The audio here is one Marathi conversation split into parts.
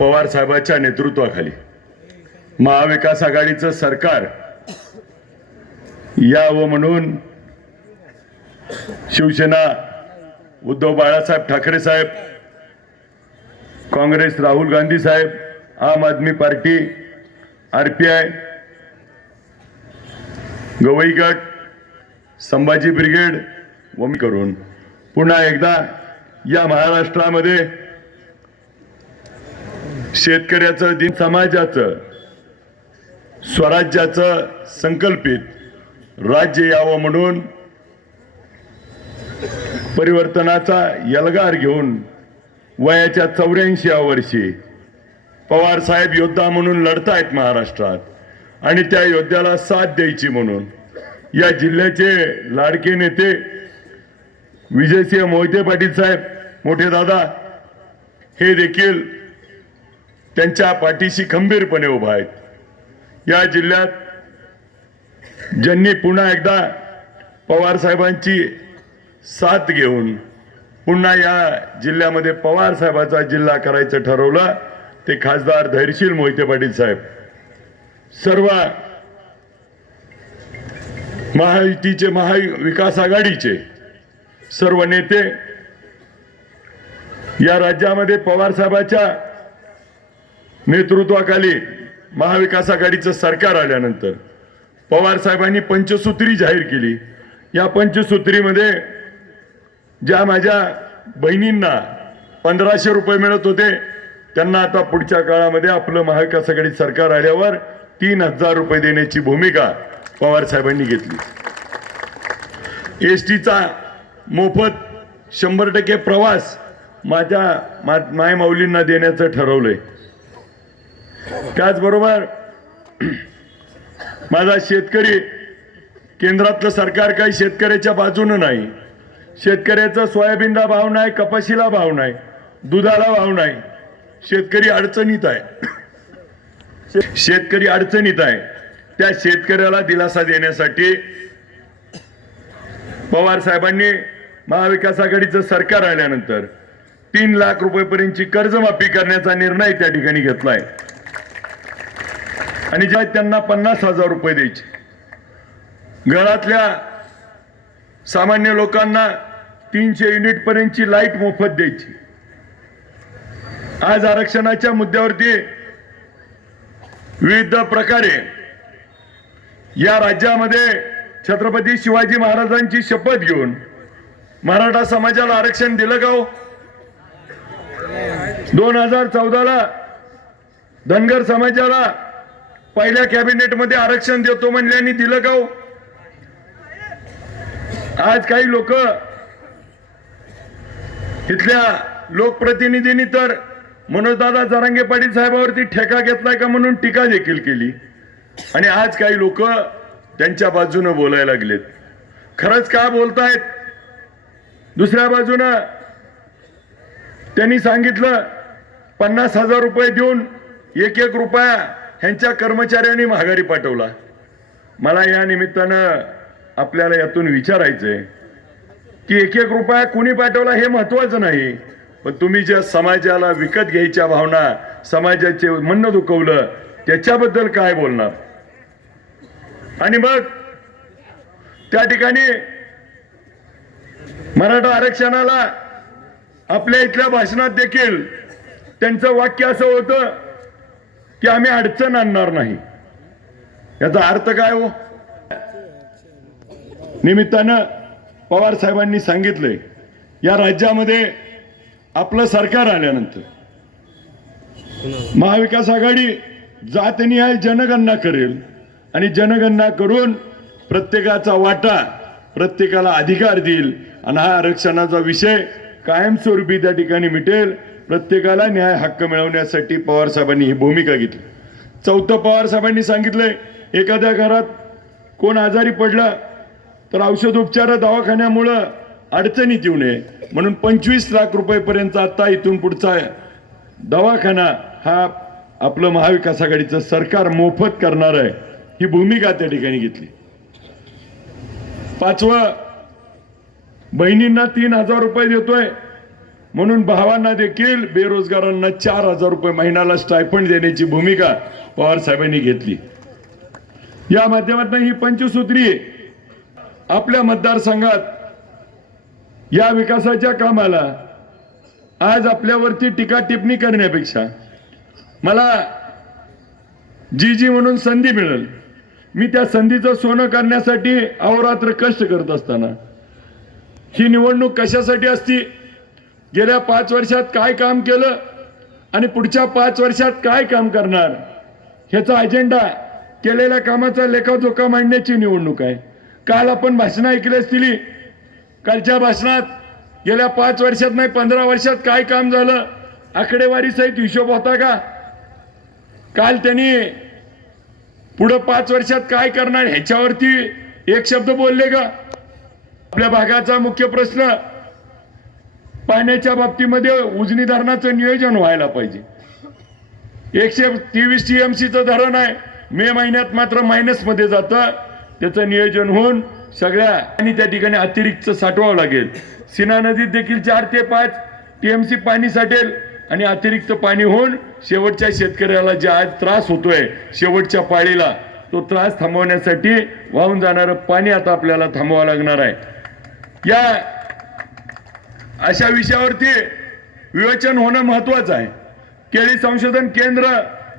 पवार साहेबांच्या नेतृत्वाखाली महाविकास आघाडीचं सरकार यावं म्हणून शिवसेना उद्धव बाळासाहेब ठाकरे साहेब काँग्रेस राहुल गांधी साहेब Aam Aadmi Party R P I Gavai गट संभाजी ब्रिगेड वमी करून पुन्हा एकदा या महाराष्ट्रामध्ये शेतकऱ्याचं दिन समाजाचं स्वराज्याचं संकल्पित राज्य यावं म्हणून परिवर्तनाचा यलगार घेऊन वयाच्या चौऱ्याऐंशी वर्षी पवार साहेब योद्धा म्हणून लढतायत महाराष्ट्रात आणि त्या योद्ध्याला साथ द्यायची म्हणून. या जिल्ह्याचे लाडके नेते विजयसिंह मोहिते पाटील साहेब मोठे दादा हे देखील त्यांच्या पाठीशी खंबीरपणे उभा आहेत. या जिल्ह्यात ज्यांनी पुन्हा एकदा पवार साहेबांची साथ घेऊन पुन्हा या जिल्ह्यामध्ये पवार साहेबाचा जिल्हा करायचं ठरवलं ते खासदार धैर्यशील मोहिते पाटील साहेब. सर्व महायुतीचे महाविकास आघाडीचे सर्व नेते या राज्यामध्ये पवार साहेबाच्या नेतृत्वाखाली महाविकास आघाडीचं सरकार आल्यानंतर पवार साहेबांनी पंचसूत्री जाहीर केली. या पंचसूत्रीमध्ये ज्या माझ्या बहिणींना पंधराशे रुपये मिळत होते त्यांना आता पुढच्या काळामध्ये आपलं महाविकास आघाडी सरकार आल्यावर तीन हजार रुपये देण्याची भूमिका पवार साहेबांनी घेतली. एस टीचा मोफत शंभर टक्के प्रवास माझ्या मा- माय माऊलींना देण्याचं आहे त्याचबरोबर माझा शेतकरी केंद्रातलं सरकार काही शेतकऱ्याच्या बाजूनं नाही. शेतकऱ्याचा सोयाबीनला भाव नाही कपाशीला भाव नाही दुधाला भाव नाही. शेतकरी अडचणीत आहे. शेतकरी अडचणीत आहे. त्या शेतकऱ्याला दिलासा देण्यासाठी पवार साहेबांनी महाविकास आघाडीचं सरकार आल्यानंतर तीन लाख रुपयेपर्यंतची कर्जमाफी करण्याचा निर्णय त्या ठिकाणी घेतला आहे आणि ज्या त्यांना पन्नास हजार रुपये द्यायचे. घरातल्या सामान्य लोकांना तीनशे युनिट पर्यंतची लाइट मोफत द्यायची. आज आरक्षणाच्या मुद्द्यावरती विविध प्रकारे या राज्यामध्ये छत्रपती शिवाजी महाराजांची शपथ घेऊन मराठा समाजाला आरक्षण दिलं का हो? दोन हजार चौदाला धनगर समाजाला पहिल्या कॅबिनेटमध्ये आरक्षण देतो म्हणल्याने दिलं का आज काही लोक इथल्या लोकप्रतिनिधींनी तर मनोजदादा जरांगे पाटील साहेबावरती ठेका घेतलाय का म्हणून टीका देखील केली. आणि आज काही लोक त्यांच्या बाजूनं बोलायला लागलेत. खरंच का बोलतायत? दुसऱ्या बाजूनं त्यांनी सांगितलं पन्नास हजार रुपये देऊन एक एक रुपया ह्यांच्या कर्मचाऱ्यांनी माघारी पाठवला. मला या निमित्तानं आपल्याला यातून विचारायचंय की एक एक रुपया कुणी पाठवला हे महत्वाचं नाही पण तुम्ही ज्या समाजाला विकत घ्यायच्या भावना समाजाचे म्हणणं दुखवलं त्याच्याबद्दल काय बोलणार? आणि मग त्या ठिकाणी मराठा आरक्षणाला आपल्या इथल्या भाषणात देखील त्यांचं वाक्य असं होतं की आम्ही अडचण आणणार नाही. याचा अर्थ काय हो? निमित्तानं पवार साहेबांनी सांगितलंय या राज्यामध्ये आपलं सरकार आल्यानंतर महाविकास आघाडी जातनिहाय जनगणना करेल आणि जनगणना करून प्रत्येकाचा वाटा प्रत्येकाला अधिकार देईल आणि हा आरक्षणाचा विषय कायमस्वरूपी त्या ठिकाणी मिटेल. प्रत्येकाला न्याय हक्क मिळवण्यासाठी पवार साहेबांनी ही भूमिका घेतली. चौथं पवार साहेबांनी सांगितलंय एखाद्या घरात कोण आजारी पडला तर औषधोपचार दवाखान्यामुळं अडचणीत येऊ नये. म्हणून पंचवीस लाख रुपयेपर्यंत आता इथून पुढचा दवाखाना हा आपलं महाविकास आघाडीचं सरकार मोफत करणार आहे ही भूमिका त्या ठिकाणी घेतली. पाचवं बहिणींना तीन हजार रुपये देतोय. म्हणून भावांना देखील बेरोजगारांना चार हजार रुपये महिन्याला स्टायफंड देण्याची भूमिका पवार साहेबांनी घेतली. या माध्यमातून ही पंचसूत्री आपल्या मतदारसंघात या विकासाच्या कामाला आज आपल्यावरती टीका टिप्पणी करण्यापेक्षा मला जी जी म्हणून संधी मिळेल मी त्या संधीचं सोनं करण्यासाठी अहोरात्र कष्ट करत असताना ही निवडणूक कशासाठी असती गेल्या पाच वर्षात काय काम केलं आणि पुढच्या पाच वर्षात काय काम करणार? ह्याचा अजेंडा केलेल्या कामाचा लेखाजोखा मांडण्याची निवडणूक आहे. काल आपण भाषणं ऐकली असतील. कालच्या भाषणात गेल्या पाच वर्षात नाही पंधरा वर्षात काय काम झालं? आकडेवारी सहित हिशोब होता का? काल त्यांनी पुढं पाच वर्षात काय करणार? ह्याच्यावरती एक शब्द बोलले का? आपल्या भागाचा मुख्य प्रश्न पाण्याच्या बाबतीमध्ये उजनी धरणाचं नियोजन व्हायला पाहिजे. एकशे तेवीस टीएमसीचं धरण आहे. मे महिन्यात मात्र मायनसमध्ये जातं. त्याचं नियोजन होऊन सगळ्या आणि त्या ठिकाणी अतिरिक्त साठवावं लागेल. सिना नदीत देखील चार ते पाच टीएमसी पाणी साठेल आणि अतिरिक्त पाणी होऊन शेवटच्या शेतकऱ्याला जे आज त्रास होतोय शेवटच्या पाळीला तो त्रास थांबवण्यासाठी वाहून जाणारं पाणी आता आपल्याला थांबवावं लागणार आहे. या अशा विषयावरती विवेचन होणं महत्वाचं आहे. केळी संशोधन केंद्र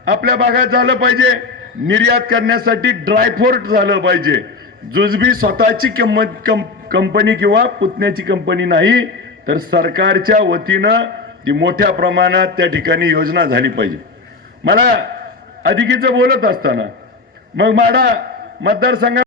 आपल्या भागात झालं पाहिजे. निर्यात करण्यासाठी ड्रायफोर्ट झालं पाहिजे. जुजबी स्वतःची किंमत कं- कंपनी किंवा पुतण्याची कंपनी नाही तर सरकारच्या वतीनं ती मोठ्या प्रमाणात त्या ठिकाणी योजना झाली पाहिजे. मला अधिकीचं बोलत असताना मग माडा मतदारसंघात